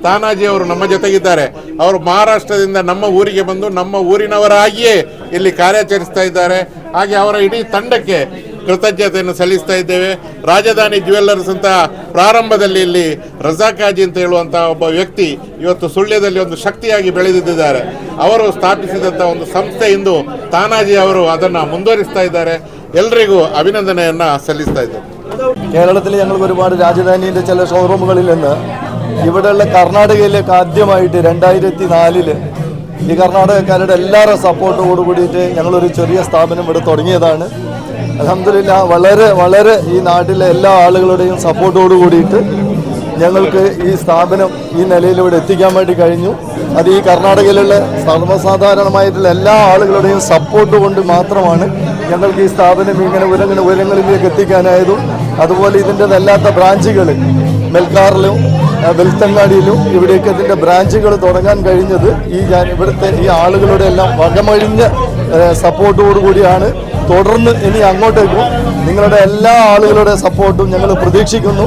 S3: ತಾನಾಜಿ ಅವರು ನಮ್ಮ ಜೊತೆಗಿದ್ದಾರೆ. ಅವರು ಮಹಾರಾಷ್ಟ್ರದಿಂದ ನಮ್ಮ ಊರಿಗೆ ಬಂದು ನಮ್ಮ ಊರಿನವರಾಗಿಯೇ ಇಲ್ಲಿ ಕಾರ್ಯಾಚರಿಸ್ತಾ ಇದ್ದಾರೆ. ಹಾಗೆ ಅವರ ಇಡೀ ತಂಡಕ್ಕೆ ಕೃತಜ್ಞತೆಯನ್ನು ಸಲ್ಲಿಸ್ತಾ ಇದ್ದೇವೆ. ರಾಜಧಾನಿ ಜ್ಯುವೆಲ್ಲರ್ಸ್ ಅಂತ ಪ್ರಾರಂಭದಲ್ಲಿ ಇಲ್ಲಿ ರಜಾಕಾಜಿ ಅಂತ ಹೇಳುವಂತಹ ಒಬ್ಬ ವ್ಯಕ್ತಿ ಇವತ್ತು ಸುಳ್ಯದಲ್ಲಿ ಒಂದು ಶಕ್ತಿಯಾಗಿ ಬೆಳೆದಿದ್ದಾರೆ. ಅವರು ಸ್ಥಾಪಿಸಿದಂಥ ಒಂದು ಸಂಸ್ಥೆ ಇಂದು ತಾನಾಜಿ ಅವರು ಅದನ್ನು ಮುಂದುವರಿಸ್ತಾ ഇದ್ದಾರೆ എല്ലാവർക്കും ಅಭಿನಂದನೆಯನ್ನು ಸಲ್ಲಿಸ್ತಾ ಇದ್ದೇನೆ
S7: കേരളത്തിൽ ഞങ്ങൾക്ക് ഒരുപാട് രാജധാനിയിലെ ചില ഷോറൂമുകളിൽ നിന്ന് ഇവിടെയുള്ള കർണാടകയിലേക്ക് ആദ്യമായിട്ട് രണ്ടായിരത്തി നാലിൽ ഈ കർണാടകക്കാരുടെ എല്ലാവരുടെ സപ്പോർട്ടോടു കൂടിയിട്ട് ഞങ്ങളൊരു ചെറിയ സ്ഥാപനം ഇവിടെ തുടങ്ങിയതാണ്. അലഹമില്ല വളരെ വളരെ ഈ നാട്ടിലെ എല്ലാ ആളുകളുടെയും സപ്പോർട്ടോടു കൂടിയിട്ട് ഞങ്ങൾക്ക് ഈ സ്ഥാപനം ഈ നിലയിലൂടെ എത്തിക്കാൻ വേണ്ടി കഴിഞ്ഞു. അത് ഈ കർണാടകയിലുള്ള സർവസാധാരണമായിട്ടുള്ള എല്ലാ ആളുകളുടെയും സപ്പോർട്ട് കൊണ്ട് മാത്രമാണ് ഞങ്ങൾക്ക് ഈ സ്ഥാപനം ഇങ്ങനെ ഉയരങ്ങൾ ഉയരങ്ങളിലേക്ക് എത്തിക്കാനായതും അതുപോലെ ഇതിന്റെ അല്ലാത്ത ബ്രാഞ്ചുകൾ മെൽക്കാറിലും വെൽത്തങ്ങാടിയിലും ഇവിടേക്ക് ഇതിന്റെ ബ്രാഞ്ചുകൾ തുടങ്ങാൻ കഴിഞ്ഞത് ഈ ഞാൻ ഇവിടുത്തെ ഈ ആളുകളുടെ എല്ലാം വകമഴിഞ്ഞ സപ്പോർട്ടോടു കൂടിയാണ്. തുടർന്ന് ഇനി അങ്ങോട്ടേക്കും നിങ്ങളുടെ എല്ലാ ആളുകളുടെ സപ്പോർട്ടും ഞങ്ങൾ പ്രതീക്ഷിക്കുന്നു.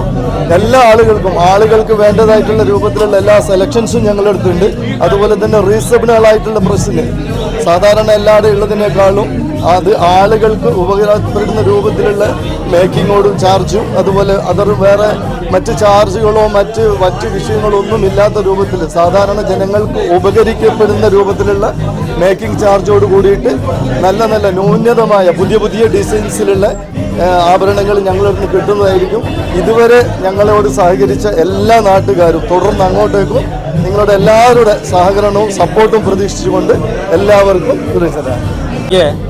S7: എല്ലാ ആളുകൾക്കും ആളുകൾക്ക് വേണ്ടതായിട്ടുള്ള രൂപത്തിലുള്ള എല്ലാ സെലക്ഷൻസും ഞങ്ങളെടുത്തുണ്ട് അതുപോലെ തന്നെ റീസണബിൾ ആയിട്ടുള്ള പ്രശ്നം സാധാരണ എല്ലാവരും ഉള്ളതിനേക്കാളും അത് ആളുകൾക്ക് ഉപകാരപ്പെടുന്ന രൂപത്തിലുള്ള മേക്കിങ്ങോടും ചാർജും അതുപോലെ അതർ വേറെ മറ്റ് ചാർജുകളോ മറ്റ് മറ്റ് വിഷയങ്ങളോ ഒന്നും ഇല്ലാത്ത രൂപത്തിൽ സാധാരണ ജനങ്ങൾക്ക് ഉപകരിക്കപ്പെടുന്ന രൂപത്തിലുള്ള മേക്കിംഗ് ചാർജോട് കൂടിയിട്ട് നല്ല നല്ല ന്യൂനതമായ പുതിയ പുതിയ ഡിസൈൻസിലുള്ള ആഭരണങ്ങൾ ഞങ്ങളിന്ന് കിട്ടുന്നതായിരിക്കും. ഇതുവരെ ഞങ്ങളോട് സഹകരിച്ച എല്ലാ നാട്ടുകാരും തുടർന്ന് അങ്ങോട്ടേക്കും നിങ്ങളുടെ എല്ലാവരുടെ സഹകരണവും സപ്പോർട്ടും പ്രതീക്ഷിച്ചുകൊണ്ട് എല്ലാവർക്കും
S8: ಗೆ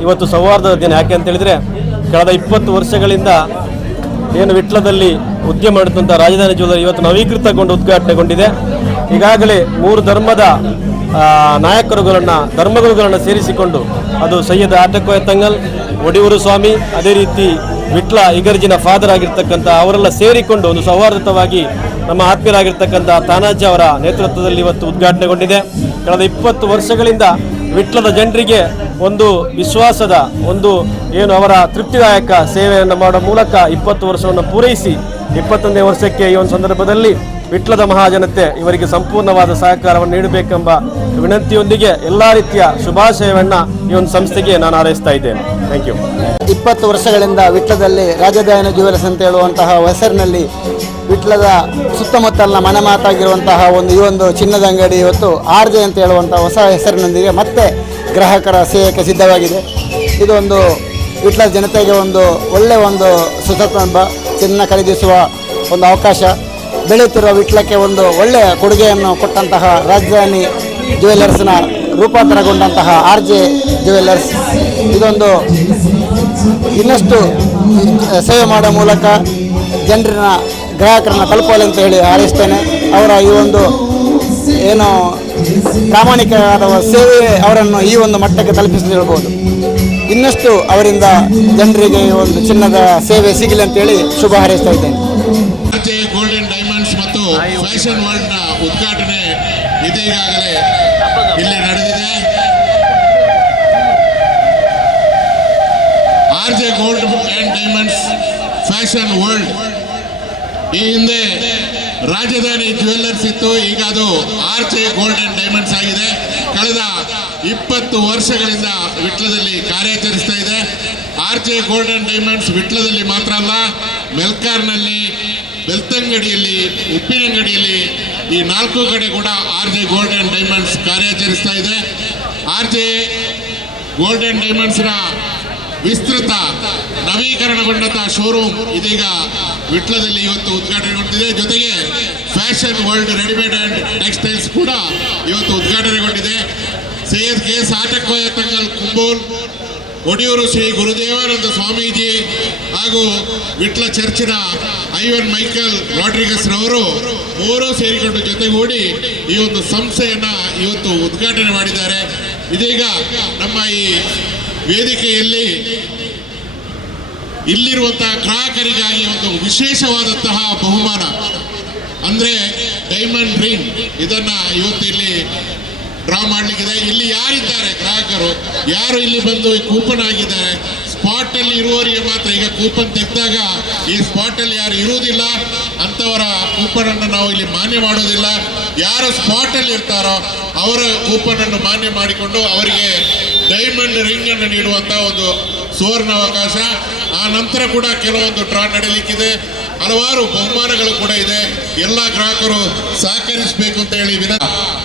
S8: ಇವತ್ತು ಸೌಹಾರ್ದದ ದಿನ. ಯಾಕೆ ಅಂತ ಹೇಳಿದ್ರೆ ಕಳೆದ ಇಪ್ಪತ್ತು ವರ್ಷಗಳಿಂದ ಏನು ವಿಟ್ಲದಲ್ಲಿ ಉದ್ಯಮ ಮಾಡುತ್ತಂಥ ರಾಜಧಾನಿ ಜ್ಯುವೆಲ್ಲರಿ ಇವತ್ತು ನವೀಕೃತಗೊಂಡು ಉದ್ಘಾಟನೆಗೊಂಡಿದೆ. ಈಗಾಗಲೇ ಮೂರು ಧರ್ಮದ ನಾಯಕರುಗಳನ್ನು, ಧರ್ಮಗುರುಗಳನ್ನು ಸೇರಿಸಿಕೊಂಡು ಅದು ಸೈಯದ್ ಆಟಕೋಯ ತಂಗಲ್ ಒಡಿಯೂರು ಸ್ವಾಮಿ, ಅದೇ ರೀತಿ ವಿಟ್ಲ ಇಗರ್ಜಿನ ಫಾದರ್ ಆಗಿರ್ತಕ್ಕಂಥ ಅವರೆಲ್ಲ ಸೇರಿಕೊಂಡು ಒಂದು ಸೌಹಾರ್ದತವಾಗಿ ನಮ್ಮ ಆತ್ಮೀಯರಾಗಿರ್ತಕ್ಕಂಥ ತಾನಾಜಿ ಅವರ ನೇತೃತ್ವದಲ್ಲಿ ಇವತ್ತು ಉದ್ಘಾಟನೆಗೊಂಡಿದೆ. ಕಳೆದ ಇಪ್ಪತ್ತು ವರ್ಷಗಳಿಂದ ವಿಟ್ಲದ ಜನರಿಗೆ ಒಂದು ವಿಶ್ವಾಸದ, ಒಂದು ಏನು ಅವರ ತೃಪ್ತಿದಾಯಕ ಸೇವೆಯನ್ನು ಮಾಡುವ ಮೂಲಕ ಇಪ್ಪತ್ತು ವರ್ಷವನ್ನು ಪೂರೈಸಿ, ಇಪ್ಪತ್ತೊಂದನೇ ವರ್ಷಕ್ಕೆ ಈ ಒಂದು ಸಂದರ್ಭದಲ್ಲಿ ವಿಟ್ಲದ ಮಹಾಜನತೆ ಇವರಿಗೆ ಸಂಪೂರ್ಣವಾದ ಸಹಕಾರವನ್ನು ನೀಡಬೇಕೆಂಬ ವಿನಂತಿಯೊಂದಿಗೆ ಎಲ್ಲ ರೀತಿಯ ಶುಭಾಶಯವನ್ನು ಈ ಒಂದು ಸಂಸ್ಥೆಗೆ ನಾನು ಹಾರೈಸ್ತಾ ಇದ್ದೇನೆ. ಥ್ಯಾಂಕ್ ಯು
S9: ಇಪ್ಪತ್ತು ವರ್ಷಗಳಿಂದ ವಿಟ್ಲದಲ್ಲಿ ರಾಜಧಾನಿ ಜ್ಯುವೆಲ್ಸ್ ಅಂತ ಹೇಳುವಂತಹ ಹೆಸರಿನಲ್ಲಿ ವಿಟ್ಲದ ಸುತ್ತಮುತ್ತಲಿನ ಮನೆ ಮಾತಾಗಿರುವಂತಹ ಒಂದು ಈ ಒಂದು ಚಿನ್ನದ ಅಂಗಡಿ ಇವತ್ತು ಆರ್ ಜೆ ಅಂತ ಹೇಳುವಂತಹ ಹೊಸ ಹೆಸರಿನೊಂದಿಗೆ ಮತ್ತೆ ಗ್ರಾಹಕರ ಸೇವೆಗೆ ಸಿದ್ಧವಾಗಿದೆ. ಇದೊಂದು ವಿಟ್ಲ ಜನತೆಗೆ ಒಂದು ಒಳ್ಳೆಯ ಒಂದು ಸುಸಂದರ್ಭ ಚಿನ್ನ ಖರೀದಿಸುವ ಒಂದು ಅವಕಾಶ. ಬೆಳೆಯುತ್ತಿರುವ ವಿಟ್ಲಕ್ಕೆ ಒಂದು ಒಳ್ಳೆಯ ಕೊಡುಗೆಯನ್ನು ಕೊಟ್ಟಂತಹ ರಾಜಧಾನಿ ಜ್ಯುವೆಲ್ಲರ್ಸ್ನ ರೂಪಾಂತರಗೊಂಡಂತಹ ಆರ್ ಜೆ ಜ್ಯುವೆಲ್ಲರ್ಸ್. ಇದೊಂದು ಇನ್ನಷ್ಟು ಸೇವೆ ಮಾಡುವ ಮೂಲಕ ಜನರನ್ನ, ಗ್ರಾಹಕರನ್ನ ತಲುಪಲಿ ಅಂತ ಹೇಳಿ ಹಾರೈಸ್ತೇನೆ. ಅವರ ಈ ಒಂದು ಏನು ಪ್ರಾಮಾಣಿಕವಾದ ಸೇವೆ ಅವರನ್ನು ಈ ಒಂದು ಮಟ್ಟಕ್ಕೆ ತಲುಪಿಸಿ ಹೇಳ್ಬೋದು. ಇನ್ನಷ್ಟು ಅವರಿಂದ ಜನರಿಗೆ ಒಂದು ಚಿನ್ನದ ಸೇವೆ ಸಿಗಲಿ ಅಂತೇಳಿ ಶುಭ ಹಾರೈಸ್ತಾ ಇದ್ದೇನೆ.
S3: ಗೋಲ್ಡನ್ ಡೈಮಂಡ್ಸ್ ಮತ್ತು ಫ್ಯಾಷನ್ ವರ್ಲ್ಡ್ನ ಉದ್ಘಾಟನೆ ಇದೀಗಾಗಲೇ ಇಲ್ಲಿ ನಡೆದಿದೆ. R J gold and diamonds fashion world ಈ ಹಿಂದೆ ರಾಜಧಾನಿ ಜ್ಯುವೆಲ್ಲರ್ಸ್ ಇತ್ತು. ಈಗ ಅದು R J gold and diamonds ಆಗಿದೆ. ಕಳೆದ ಇಪ್ಪತ್ತು ವರ್ಷಗಳಿಂದ ವಿಟ್ಲದಲ್ಲಿ ಕಾರ್ಯಾಚರಿಸ್ತಾ ಇದೆ. R J gold and diamonds ವಿಟ್ಲದಲ್ಲಿ ಮಾತ್ರ ಅಲ್ಲ, ಮೆಲ್ಕಾರ್ನಲ್ಲಿ, ಬೆಳ್ತಂಗಡಿಯಲ್ಲಿ, ಉಪ್ಪಿನಂಗಡಿಯಲ್ಲಿ ಈ ನಾಲ್ಕು ಕಡೆ ಕೂಡ R J gold and diamonds ಕಾರ್ಯಾಚರಿಸ್ತಾ ಇದೆ. ಆರ್ ಜೆ ಗೋಲ್ಡ್ ಅಂಡ್ ಡೈಮಂಡ್ಸ್ನ ವಿಸ್ತೃತ ನವೀಕರಣಗೊಂಡಂತಹ ಶೋರೂಮ್ ಇದೀಗ ವಿಟ್ಲದಲ್ಲಿ ಇವತ್ತು ಉದ್ಘಾಟನೆಗೊಂಡಿದೆ ಜೊತೆಗೆ fashion world readymade and textiles ಕೂಡ ಇವತ್ತು ಉದ್ಘಾಟನೆಗೊಂಡಿದೆ. ಸೈಯದ್ ಕೆ ಎಸ್ ಆಟಕ್ಕೋಯ ತಂಗಲ್ ಕುಂಬೋಲ್, ಒಡಿಯೂರು ಶ್ರೀ ಗುರುದೇವಾನಂದ ಸ್ವಾಮೀಜಿ ಹಾಗೂ ವಿಟ್ಲ ಚರ್ಚಿನ ಐವನ್ ಮೈಕಲ್ ರಾಡ್ರಿಗಸ್ ರವರು ಮೂರೂ ಸೇರಿಕೊಂಡು ಜೊತೆಗೂಡಿ ಈ ಒಂದು ಸಂಸ್ಥೆಯನ್ನ ಇವತ್ತು ಉದ್ಘಾಟನೆ ಮಾಡಿದ್ದಾರೆ. ಇದೀಗ ನಮ್ಮ ಈ ವೇದಿಕೆಯಲ್ಲಿ ಇಲ್ಲಿರುವಂತಹ ಗ್ರಾಹಕರಿಗಾಗಿ ಒಂದು ವಿಶೇಷವಾದಂತಹ ಬಹುಮಾನ. ಅಂದ್ರೆ ಡೈಮಂಡ್ ರಿಂಗ್ ಇದನ್ನ ಇವತ್ತು ಇಲ್ಲಿ ಡ್ರಾ ಮಾಡಲಿಕ್ಕಿದೆ. ಇಲ್ಲಿ ಯಾರಿದ್ದಾರೆ ಗ್ರಾಹಕರು? ಯಾರು ಇಲ್ಲಿ ಬಂದು ಕೂಪನ್ ಆಗಿದ್ದಾರೆ ಸ್ಪಾಟ್ ಅಲ್ಲಿ ಇರುವವರಿಗೆ ಮಾತ್ರ ಈಗ ಕೂಪನ್ ತೆಗೆದಾಗ ಈ ಸ್ಪಾಟ್ ಅಲ್ಲಿ ಯಾರು ಇರುವುದಿಲ್ಲ. ಅಂತವರ ಕೂಪನ್ ಅನ್ನು ನಾವು ಇಲ್ಲಿ ಮಾನ್ಯ ಮಾಡೋದಿಲ್ಲ. ಯಾರು ಸ್ಪಾಟ್ ಅಲ್ಲಿ ಇರ್ತಾರೋ ಅವರ ಕೂಪನ್ ಅನ್ನು ಮಾನ್ಯ ಮಾಡಿಕೊಂಡು ಅವರಿಗೆ ಡೈಮಂಡ್ ರಿಂಗ್ ಅನ್ನು ನೀಡುವಂತಹ ಒಂದು ಸುವರ್ಣ ಅವಕಾಶ ಆ ನಂತರ ಕೂಡ ಕೆಲವೊಂದು ಡ್ರಾ ನಡೆಯಲಿಕ್ಕಿದೆ ಹಲವಾರು ಬಹುಮಾನಗಳು ಕೂಡ ಇದೆ. ಎಲ್ಲ ಗ್ರಾಹಕರು ಸಹಕರಿಸಬೇಕು ಅಂತ ಹೇಳಿ ವಿನ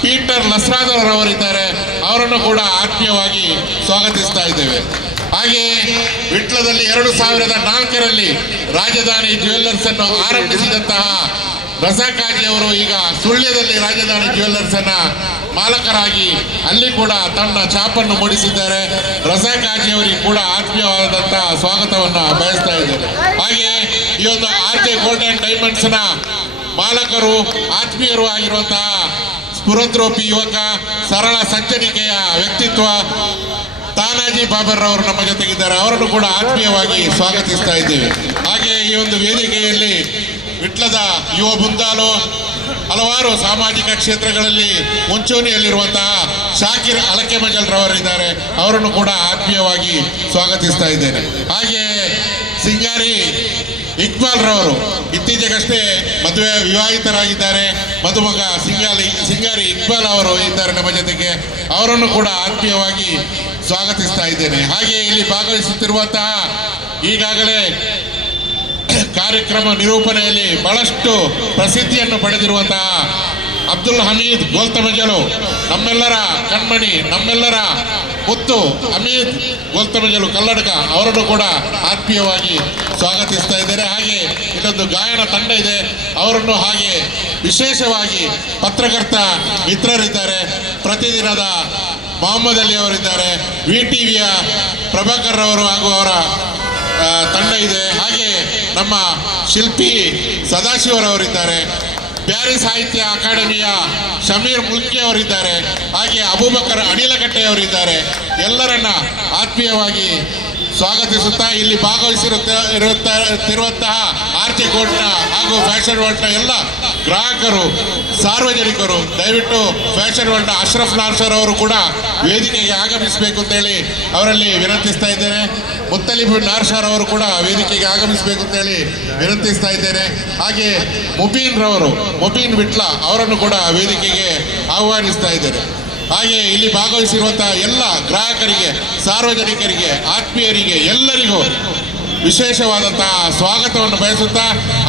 S3: ಪೀಟರ್ ಲಸ್ರಾದರ್ ಅವರಿದ್ದಾರೆ ಅವರನ್ನು ಕೂಡ ಆತ್ಮೀಯವಾಗಿ ಸ್ವಾಗತಿಸ್ತಾ ಇದ್ದೇವೆ. ಹಾಗೆ ವಿಟ್ಲದಲ್ಲಿ ಎರಡು ಸಾವಿರದ ನಾಲ್ಕರಲ್ಲಿ ರಾಜಧಾನಿ ಜ್ಯುವೆಲ್ಲರ್ಸ್ ಅನ್ನು ಆರಂಭಿಸಿದಂತಹ ರಜಾಕಾಜಿ ಅವರು ಈಗ ಸುಳ್ಯದಲ್ಲಿ ರಾಜಧಾನಿ ಜ್ಯುವೆಲ್ಲರ್ಸ್ ಅನ್ನ ಮಾಲಕರಾಗಿ ಅಲ್ಲಿ ಕೂಡ ತನ್ನ ಛಾಪನ್ನು ಮೂಡಿಸಿದ್ದಾರೆ. ರಸಕಾಜಿ ಅವರಿಗೆ ಕೂಡ ಆತ್ಮೀಯವಾದಂತಹ ಸ್ವಾಗತವನ್ನ ಬಯಸ್ತಾ ಇದ್ದಾರೆ ಹಾಗೆ ಈ ಒಂದು ಆರ್ ಜೆ ಗೋಲ್ಡನ್ ಡೈಮಂಡ್ಸ್ನ ಮಾಲಕರು, ಆತ್ಮೀಯರು ಆಗಿರುವಂತಹ ಸ್ಫುರದ್ರೋಪಿ ಯುವಕ, ಸರಳ ಸಜ್ಜನಿಕೆಯ ವ್ಯಕ್ತಿತ್ವ ತಾನಾಜಿ ಬಾಬರ್ ಅವರು ನಮ್ಮ ಜೊತೆಗಿದ್ದಾರೆ. ಅವರನ್ನು ಕೂಡ ಆತ್ಮೀಯವಾಗಿ ಸ್ವಾಗತಿಸ್ತಾ ಇದ್ದೇವೆ. ಹಾಗೆ ಈ ಒಂದು ವೇದಿಕೆಯಲ್ಲಿ ವಿಟ್ಲದ ಯುವ ಮುಂದಾಲು ಹಲವಾರು ಸಾಮಾಜಿಕ ಕ್ಷೇತ್ರಗಳಲ್ಲಿ ಮುಂಚೂಣಿಯಲ್ಲಿರುವಂತಹ ಶಾಕಿರ್ ಅಳಕೆ ಮಜಲ್ರವರಿದ್ದಾರೆ ಅವರನ್ನು ಕೂಡ ಆತ್ಮೀಯವಾಗಿ ಸ್ವಾಗತಿಸ್ತಾ ಇದ್ದೇನೆ. ಹಾಗೆ ಸಿಂಗಾರಿ ಇಕ್ಬಾಲ್ ರವರು ಇತ್ತೀಚೆಗಷ್ಟೇ ಮದುವೆ ವಿವಾಹಿತರಾಗಿದ್ದಾರೆ. ಮದುಮಗ ಸಿಂಗಾಲಿ ಸಿಂಗಾರಿ ಇಕ್ಬಾಲ್ ಅವರು ಇದ್ದಾರೆ ನಮ್ಮ ಜೊತೆಗೆ. ಅವರನ್ನು ಕೂಡ ಆತ್ಮೀಯವಾಗಿ ಸ್ವಾಗತಿಸ್ತಾ ಇದ್ದೇನೆ. ಹಾಗೆ ಇಲ್ಲಿ ಭಾಗವಹಿಸುತ್ತಿರುವಂತಹ ಈಗಾಗಲೇ ಕಾರ್ಯಕ್ರಮ ನಿರೂಪಣೆಯಲ್ಲಿ ಬಹಳಷ್ಟು ಪ್ರಸಿದ್ಧಿಯನ್ನು ಪಡೆದಿರುವಂತಹ ಅಬ್ದುಲ್ ಹಮೀದ್ ಗೋಲ್ತಮಜಲು ನಮ್ಮೆಲ್ಲರ ಕಣ್ಮಣಿ, ನಮ್ಮೆಲ್ಲರ ಮುತ್ತು ಹಮೀದ್ ಗೋಲ್ತಮಜಲು ಕಲ್ಲಡಕ ಅವರನ್ನು ಕೂಡ ಆತ್ಮೀಯವಾಗಿ ಸ್ವಾಗತಿಸ್ತಾ ಇದ್ದಾರೆ. ಹಾಗೆ ಇನ್ನೊಂದು ಗಾಯನ ತಂಡ ಇದೆ. ಅವರನ್ನು ಹಾಗೆ ವಿಶೇಷವಾಗಿ ಪತ್ರಕರ್ತ ಮಿತ್ರರಿದ್ದಾರೆ. ಪ್ರತಿದಿನದ ಮೊಹಮ್ಮದ್ ಅಲಿ ಅವರಿದ್ದಾರೆ. ವಿ ಟಿವಿಯ ಪ್ರಭಾಕರ್ ಅವರು ಹಾಗೂ ಅವರ ತಂಡ ಇದೆ. ಹಾಗೆ ನಮ್ಮ ಶಿಲ್ಪಿ ಸದಾಶಿವರವರಿದ್ದಾರೆ. ಬ್ಯಾರಿ ಸಾಹಿತ್ಯ ಅಕಾಡೆಮಿಯ ಶಮೀರ್ ಮುಲ್ಕಿ ಅವರಿದ್ದಾರೆ. ಹಾಗೆ ಅಬೂಬಕರ್ ಅನಿಲಗಟ್ಟೆ ಅವರಿದ್ದಾರೆ. ಎಲ್ಲರನ್ನ ಆತ್ಮೀಯವಾಗಿ ಸ್ವಾಗತಿಸುತ್ತಾ ಇಲ್ಲಿ ಭಾಗವಹಿಸಿರುತ್ತಿರುವಂತಹ ಆರ್ ಜೆ ಗೋಲ್ಡ್ನ ಹಾಗೂ ಫ್ಯಾಷನ್ ವರ್ಲ್ಡ್ನ ಎಲ್ಲ ಗ್ರಾಹಕರು, ಸಾರ್ವಜನಿಕರು, ದಯವಿಟ್ಟು ಫ್ಯಾಷನ್ ವರ್ಲ್ಡ್ನ ಅಶ್ರಫ್ ನಾರ್ಸರ್ ಅವರು ಕೂಡ ವೇದಿಕೆಗೆ ಆಗಮಿಸಬೇಕು ಅಂತೇಳಿ ಅವರಲ್ಲಿ ವಿನಂತಿಸ್ತಾ ಇದ್ದೇನೆ. ಮುತ್ತಲಿಬ್ ನಾರ್ಸರ್ ಅವರು ಕೂಡ ವೇದಿಕೆಗೆ ಆಗಮಿಸಬೇಕು ಅಂತೇಳಿ ವಿನಂತಿಸ್ತಾ ಇದ್ದೇನೆ. ಹಾಗೆ ಮುಬೀನ್ ರವರು, ಮುಬೀನ್ ವಿಟ್ಲ ಅವರನ್ನು ಕೂಡ ವೇದಿಕೆಗೆ ಆಹ್ವಾನಿಸ್ತಾ ಇದ್ದೇನೆ. ಹಾಗೆ ಇಲ್ಲಿ ಭಾಗವಹಿಸಿರುವಂತಹ ಎಲ್ಲ ಗ್ರಾಹಕರಿಗೆ, ಸಾರ್ವಜನಿಕರಿಗೆ, ಆತ್ಮೀಯರಿಗೆ ಎಲ್ಲರಿಗೂ ವಿಶೇಷವಾದಂತಹ ಸ್ವಾಗತವನ್ನು ಬಯಸುತ್ತಾ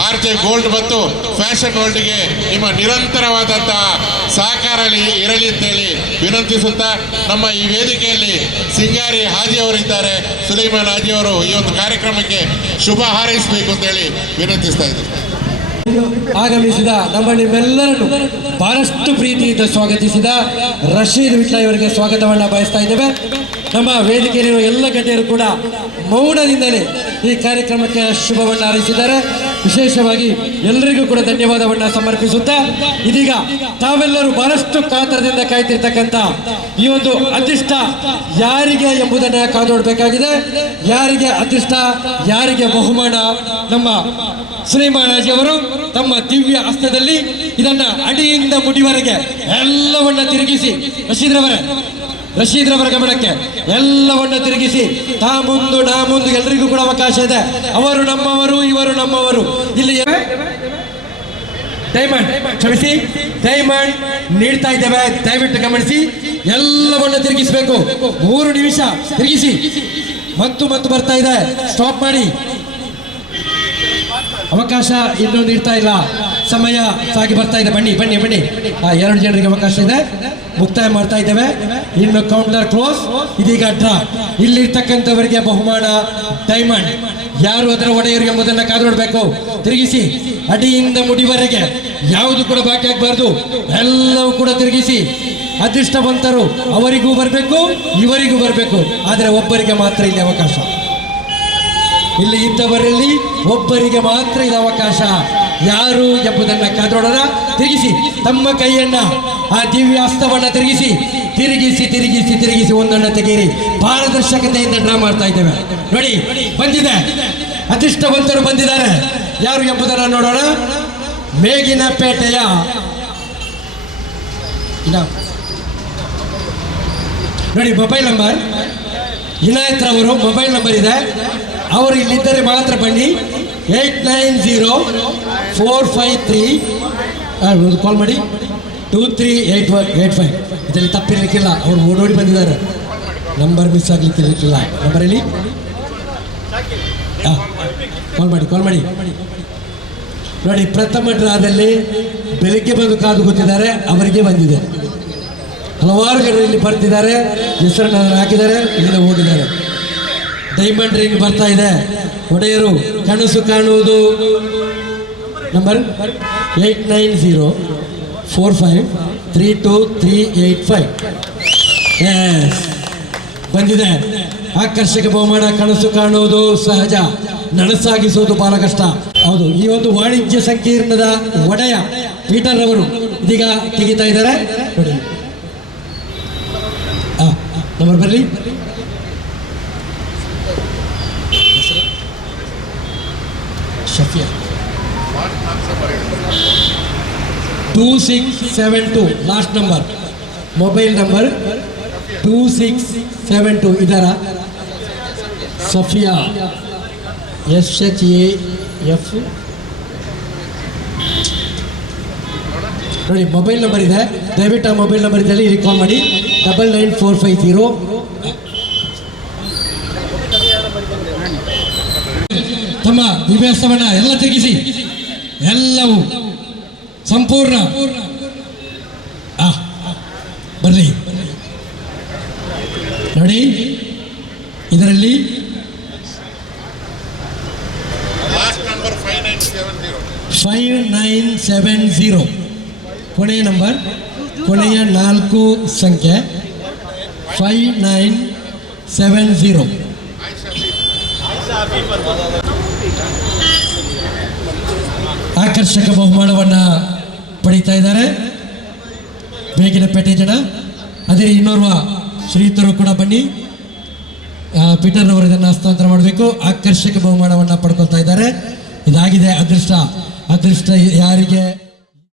S3: ಆರ್ ಜೆ ಗೋಲ್ಡ್ ಮತ್ತು ಫ್ಯಾಷನ್ ವರ್ಲ್ಡ್ಗೆ ನಿಮ್ಮ ನಿರಂತರವಾದಂತಹ ಸಹಕಾರ ಇರಲಿ- ಅಂತೇಳಿ ವಿನಂತಿಸುತ್ತಾ ನಮ್ಮ ಈ ವೇದಿಕೆಯಲ್ಲಿ ಸಿಂಗಾರಿ ಹಾಜಿ ಅವರಿದ್ದಾರೆ. ಸುಲೈಮಾನ್ ಹಾಜಿ ಅವರು ಈ ಒಂದು ಕಾರ್ಯಕ್ರಮಕ್ಕೆ ಶುಭ ಹಾರೈಸಬೇಕು ಅಂತೇಳಿ ವಿನಂತಿಸ್ತಾ ಇದ್ದಾರೆ
S6: ಆಗಮಿಸಿದ ನಮ್ಮ ನಿಮ್ಮೆಲ್ಲರನ್ನು ಬಹಳಷ್ಟು ಪ್ರೀತಿಯಿಂದ ಸ್ವಾಗತಿಸಿದ ರಶೀದ್ ವಿಟ್ಲ ಇವರಿಗೆ ಸ್ವಾಗತವನ್ನ ಬಯಸ್ತಾ ಇದ್ದೇವೆ. ನಮ್ಮ ವೇದಿಕೆಯಲ್ಲಿರುವ ಎಲ್ಲ ಗಣ್ಯರು ಕೂಡ ಮೌನದಿಂದಲೇ ಈ ಕಾರ್ಯಕ್ರಮಕ್ಕೆ ಶುಭವನ್ನು ಹಾರೈಸಿದ್ದಾರೆ. ವಿಶೇಷವಾಗಿ ಎಲ್ಲರಿಗೂ ಕೂಡ ಧನ್ಯವಾದವನ್ನ ಸಮರ್ಪಿಸುತ್ತಾ, ಇದೀಗ ತಾವೆಲ್ಲರೂ ಬಹಳಷ್ಟು ಕಾತರದಿಂದ ಕಾಯ್ತಿರ್ತಕ್ಕಂಥ ಈ ಒಂದು ಅದೃಷ್ಟ ಯಾರಿಗೆ ಎಂಬುದನ್ನ ಕಾದೋಡ್ಬೇಕಾಗಿದೆ. ಯಾರಿಗೆ ಅದೃಷ್ಟ, ಯಾರಿಗೆ ಬಹುಮಾನ? ನಮ್ಮ ಸುಲೈಮಾನಾಜಿ ಅವರು ತಮ್ಮ ದಿವ್ಯ ಹಸ್ತದಲ್ಲಿ ಇದನ್ನ ಅಡಿಯಿಂದ ಮುಡಿವರೆಗೆ ಎಲ್ಲವನ್ನ ತಿರುಗಿಸಿ ರಶೀದ್ರವರ ರಶೀದ್ರವರ ಗಮನಕ್ಕೆ ಎಲ್ಲವನ್ನು ತಿರುಗಿಸಿ, ತಾ ಮುಂದು ನಾ ಮುಂದು ಎಲ್ರಿಗೂ ಕೂಡ ಅವಕಾಶ ಇದೆ. ಅವರು ನಮ್ಮವರು, ಇವರು ನಮ್ಮವರು. ಇಲ್ಲಿ ಡೈಮಂಡ್ ಕ್ಷಮಿಸಿ. ಡೈಮಂಡ್ ನೀಡ್ತಾ ಇದ್ದೇವೆ. ದಯವಿಟ್ಟು ಗಮನಿಸಿ. ಎಲ್ಲವನ್ನು ತಿರುಗಿಸಬೇಕು. ಮೂರು ನಿಮಿಷ ತಿರುಗಿಸಿ. ಮತ್ತು ಮತ್ತು ಬರ್ತಾ ಇದೆ. ಸ್ಟಾಪ್ ಮಾಡಿ. ಅವಕಾಶ ಇನ್ನೂ ನೀಡ್ತಾ ಇಲ್ಲ. ಸಮಯ ಸಾಗಿ ಬರ್ತಾ ಇದೆ. ಬನ್ನಿ ಬನ್ನಿ ಬನ್ನಿ. ಎರಡು ಜನರಿಗೆ ಅವಕಾಶ ಇದೆ. ಮುಕ್ತಾಯ ಮಾಡ್ತಾ ಇದ್ದೇವೆ. ಇನ್ನು ಕೌಂಟರ್ ಕ್ಲೋಸ್ ಇದೀಗ ಡ್ರಾ ಇಲ್ಲಿರ್ತಕ್ಕಂಥವರಿಗೆ ಬಹುಮಾನ ಡೈಮಂಡ್ ಯಾರು ಅದರ ಒಡೆಯರು ಎಂಬುದನ್ನು ನೋಡಬೇಕು ತಿರುಗಿಸಿ, ಅಡಿಯಿಂದ ಮುಡಿವರೆಗೆ ಯಾವುದು ಕೂಡ ಬಾಕಿ ಆಗಬಾರ್ದು. ಎಲ್ಲವೂ ಕೂಡ ತಿರುಗಿಸಿ, ಅದೃಷ್ಟವಂತರು ಅವರಿಗೂ ಬರಬೇಕು, ಇವರಿಗೂ ಬರಬೇಕು. ಆದರೆ ಒಬ್ಬರಿಗೆ ಮಾತ್ರ ಇಲ್ಲಿ ಅವಕಾಶ. ಇಲ್ಲಿ ಇದ್ದವರಲ್ಲಿ ಒಬ್ಬರಿಗೆ ಮಾತ್ರ ಇದು ಅವಕಾಶ. ಯಾರು ಎಂಬುದನ್ನ ಕಾದೋಡೋಣ ತಿರುಗಿಸಿ. ತಮ್ಮ ಕೈಯನ್ನ ಆ ದಿವ್ಯ ಹಸ್ತವನ್ನ ತಿರುಗಿಸಿ. ತಿರುಗಿಸಿ ತಿರುಗಿಸಿ ತಿರುಗಿಸಿ ಒಂದನ್ನ ತೆಗೀರಿ ಪಾರದರ್ಶಕತೆಯಿಂದ ಡ್ರಾ ಮಾಡ್ತಾ ಇದ್ದೇವೆ. ನೋಡಿ, ಬಂದಿದೆ. ಅದೃಷ್ಟವಂತರು ಬಂದಿದ್ದಾರೆ. ಯಾರು ಎಂಬುದನ್ನ ನೋಡೋಣ. ಮೇಗಿನ ಪೇಟೆಯ ನೋಡಿ, ಮೊಬೈಲ್ ನಂಬರ್. ಇನಾಯತ್ ಅವರು ಮೊಬೈಲ್ ನಂಬರ್ ಇದೆ. ಅವರು ಇಲ್ಲಿದ್ದರೆ ಮಾತ್ರ ಬನ್ನಿ. Eight nine zero four five three call ಮಾಡಿ. Two three eight five eight five. ಇದರಲ್ಲಿ ತಪ್ಪಿರಲಿಕ್ಕಿಲ್ಲ. ಅವ್ರು ಓಡೋಡಿ ಬಂದಿದ್ದಾರೆ. Number miss ಆಗ್ಲಿಕ್ಕಿರ್ಲಿಕ್ಕಿಲ್ಲ. ನಂಬರ್ ಹೇಳಿ? ಕಾಲ್ ಮಾಡಿ ಕಾಲ್ ಮಾಡಿ. ನೋಡಿ, ಪ್ರಥಮ ಡ್ರಾದಲ್ಲಿ ಬೆಳಗ್ಗೆ ಬಂದು ಕಾದು ಗೊತ್ತಿದ್ದಾರೆ ಅವರಿಗೆ ಬಂದಿದೆ. ಹಲವಾರು ಜನರು ಇಲ್ಲಿ ಬರ್ತಿದ್ದಾರೆ. ಹೆಸರನ್ನು ಹಾಕಿದ್ದಾರೆ. ಇಲ್ಲಿಂದ ಹೋಗಿದ್ದಾರೆ ಡೈಮಂಡ್ ರಿಂಗ್ ಬರ್ತಾ ಇದೆ. ಒಡೆಯರು ಕನಸು ಕಾಣುವುದು. Number eight nine zero four five three two three eight five ಬಂದಿದೆ. ಆಕರ್ಷಕ ಬಹುಮಾನ, ಕನಸು ಕಾಣುವುದು ಸಹಜ. ನನಸಾಗಿಸುವುದು ಬಹಳ ಕಷ್ಟ. ಹೌದು, ಈ ಒಂದು ವಾಣಿಜ್ಯ ಸಂಕೀರ್ಣದ ಒಡೆಯ ಪೀಟರ್ ಅವರು ಇದೀಗ ತೆಗಿತಾ ಇದ್ದಾರೆ. ನಂಬರ್ ಬರಲಿ. Two six seven two last number mobile number two six seven two ಇದರ Safiya. S H A F ನೋಡಿ ಮೊಬೈಲ್ ನಂಬರ್ ಇದೆ. ದಯವಿಟ್ಟು ಆ ಮೊಬೈಲ್ ನಂಬರ್ ಇದ್ದಲ್ಲಿ ಇಲ್ಲಿ ಕಾಲ್ ಮಾಡಿ. Double nine four five zero ತಮ್ಮ ದಿವ್ಯಾಸ್ತವನ್ನ ಎಲ್ಲ ತಿರುಗಿಸಿ. ಎಲ್ಲವೂ ಸಂಪೂರ್ಣ. ಬರ್ಲಿ ನೋಡಿ, ಇದರಲ್ಲಿ ಫೈವ್ ನೈನ್ ಸೆವೆನ್ ಜೀರೋ. ಕೊನೆಯ ನಂಬರ್, ಕೊನೆಯ ನಾಲ್ಕು ಸಂಖ್ಯೆ. Five nine seven zero. ಆಕರ್ಷಕ ಬಹುಮಾನವನ್ನು ಪಡೀತಾ ಇದ್ದಾರೆ. ಬೇಗಿನ ಪೇಟೆ ಜನ. ಅದೇ ಇನ್ನೋರ್ವ ಶ್ರೀಯುತರು ಕೂಡ ಬನ್ನಿ. ಪೀಟರ್ನವರು ಇದನ್ನು ಹಸ್ತಾಂತರ ಮಾಡಬೇಕು. ಆಕರ್ಷಕ ಬಹುಮಾನವನ್ನು ಪಡ್ಕೊಳ್ತಾ ಇದ್ದಾರೆ. ಇದಾಗಿದೆ ಅದೃಷ್ಟ. ಅದೃಷ್ಟ ಯಾರಿಗೆ?